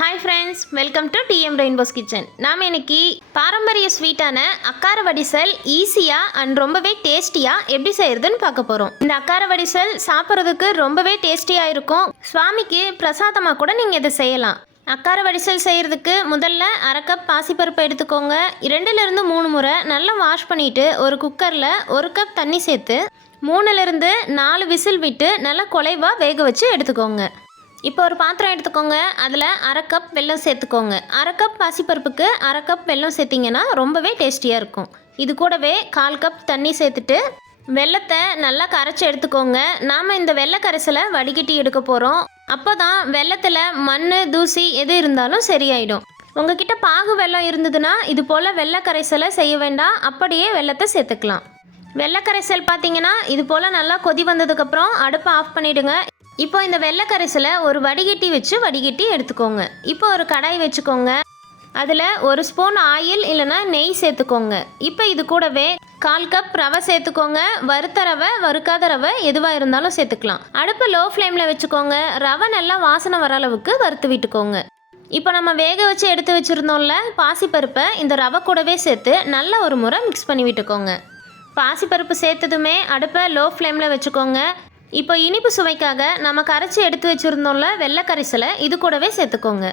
Hi friends, welcome to TM Rainbow's Kitchen. நாம் இன்னைக்கு பாரம்பரிய ஸ்வீட்டான அக்கார வடிசல் ஈஸியாக அண்ட் ரொம்பவே டேஸ்டியாக எப்படி செய்கிறதுன்னு பார்க்க போகிறோம். இந்த அக்கார வடிசல் சாப்பிட்றதுக்கு ரொம்பவே டேஸ்டியாக இருக்கும். சுவாமிக்கு பிரசாதமாக கூட நீங்கள் இதை செய்யலாம். அக்கார வடிசல் செய்கிறதுக்கு முதல்ல அரை கப் பாசிப்பருப்பு எடுத்துக்கோங்க. 2லிருந்து 3 முறை நல்லா வாஷ் பண்ணிவிட்டு ஒரு குக்கரில் 1 கப் தண்ணி சேர்த்து 3லிருந்து 4 விசில் விட்டு நல்லா குலைவாக வேக வச்சு எடுத்துக்கோங்க. இப்போ ஒரு பாத்திரம் எடுத்துக்கோங்க. அதில் அரை கப் வெல்லம் சேர்த்துக்கோங்க. அரை கப் பாசிப்பருப்புக்கு அரை கப் வெல்லம் சேர்த்திங்கன்னா ரொம்பவே டேஸ்டியாக இருக்கும். இது கூடவே 1/4 கப் தண்ணி சேர்த்துட்டு வெல்லத்தை நல்லா கரைச்சி எடுத்துக்கோங்க. நாம் இந்த வெள்ளை கரைசலை வடிகட்டி எடுக்க போகிறோம். அப்போ தான் வெள்ளத்தில் மண் தூசி எது இருந்தாலும் சரியாயிடும். உங்ககிட்ட பாகு வெல்லம் இருந்ததுன்னா இது போல் வெள்ளை கரைசலை செய்ய வேண்டாம், அப்படியே வெல்லத்தை சேர்த்துக்கலாம். வெள்ளை கரைசல் பார்த்தீங்கன்னா இது போல் நல்லா கொதி வந்ததுக்கப்புறம் அடுப்பை ஆஃப் பண்ணிவிடுங்க. இப்போ இந்த வெள்ளை கரைசலை ஒரு வடிகட்டி வச்சு வடிகட்டி எடுத்துக்கோங்க. இப்போ ஒரு கடாய் வச்சுக்கோங்க. அதில் 1 ஸ்பூன் ஆயில் இல்லைனா நெய் சேர்த்துக்கோங்க. இப்போ இது கூடவே 1/4 கப் ரவை சேர்த்துக்கோங்க. வறுத்த ரவை வறுக்காத ரவை எதுவாக இருந்தாலும் சேர்த்துக்கலாம். அடுப்பு லோ ஃப்ளேமில் வச்சுக்கோங்க. ரவை நல்லா வாசனை வர அளவுக்கு வறுத்து விட்டுக்கோங்க. இப்போ நம்ம வேக வச்சு எடுத்து வச்சுருந்தோம்ல பாசிப்பருப்பை இந்த ரவை கூடவே சேர்த்து நல்லா ஒரு முறை மிக்ஸ் பண்ணி விட்டுக்கோங்க. பாசிப்பருப்பு சேர்த்ததுமே அடுப்பை லோ ஃப்ளேமில் வச்சுக்கோங்க. இப்போ இனிப்பு சுவைக்காக நம்ம கரைச்சி எடுத்து வச்சுருந்தோம்ல வெள்ளை கரைசலை இது கூடவே சேர்த்துக்கோங்க.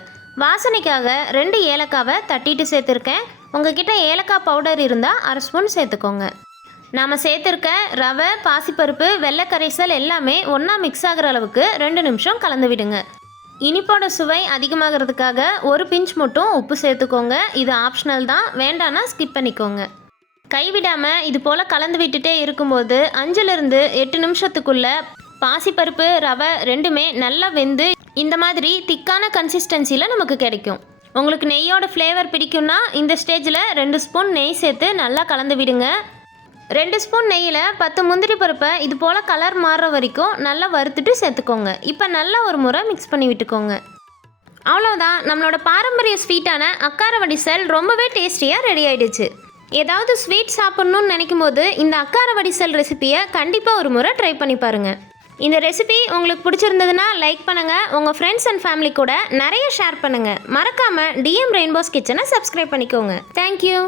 வாசனைக்காக 2 ஏலக்காவை தட்டிட்டு சேர்த்துருக்கேன். உங்ககிட்ட ஏலக்காய் பவுடர் இருந்தால் அரை ஸ்பூன் சேர்த்துக்கோங்க. நாம் சேர்த்துருக்க ரவை பாசிப்பருப்பு வெள்ளை கரைசல் எல்லாமே ஒன்றா மிக்ஸ் ஆகிற அளவுக்கு 2 நிமிஷம் கலந்து விடுங்க. இனிப்போட சுவை அதிகமாகிறதுக்காக 1 பிஞ்ச் மட்டும் உப்பு சேர்த்துக்கோங்க. இது ஆப்ஷனல் தான், வேண்டான்னா ஸ்கிப் பண்ணிக்கோங்க. கைவிடாமல் இது போல் கலந்து விட்டுட்டே இருக்கும்போது 5லிருந்து 8 நிமிஷத்துக்குள்ளே பாசிப்பருப்பு ரவை ரெண்டுமே நல்லா வெந்து இந்த மாதிரி திக்கான கன்சிஸ்டன்சியில் நமக்கு கிடைக்கும். உங்களுக்கு நெய்யோட ஃப்ளேவர் பிடிக்கும்னா இந்த ஸ்டேஜில் 2 ஸ்பூன் நெய் சேர்த்து நல்லா கலந்து விடுங்க. 2 ஸ்பூன் நெய்யில் 10 முந்திரி பருப்பை இது போல் கலர் மாறுற வரைக்கும் நல்லா வறுத்துட்டு சேர்த்துக்கோங்க. இப்போ நல்லா ஒரு முறை மிக்ஸ் பண்ணி விட்டுக்கோங்க. அவ்வளோதான், நம்மளோட பாரம்பரிய ஸ்வீட்டான அக்கார வடிசல் ரொம்பவே டேஸ்டியாக ரெடி ஆகிடுச்சு. ஏதாவது ஸ்வீட் சாப்பிட்ணுன்னு நினைக்கும் போது இந்த அக்கார வடிசல் ரெசிபியை கண்டிப்பாக ஒரு முறை ட்ரை பண்ணி பாருங்கள். இந்த ரெசிபி உங்களுக்கு பிடிச்சிருந்ததுன்னா லைக் பண்ணுங்கள். உங்கள் ஃப்ரெண்ட்ஸ் அண்ட் ஃபேமிலி கூட நிறைய ஷேர் பண்ணுங்கள். மறக்காமல் டிஎம் ரெயின்போஸ் கிச்சனை சப்ஸ்கிரைப் பண்ணிக்கோங்க. தேங்க்யூ.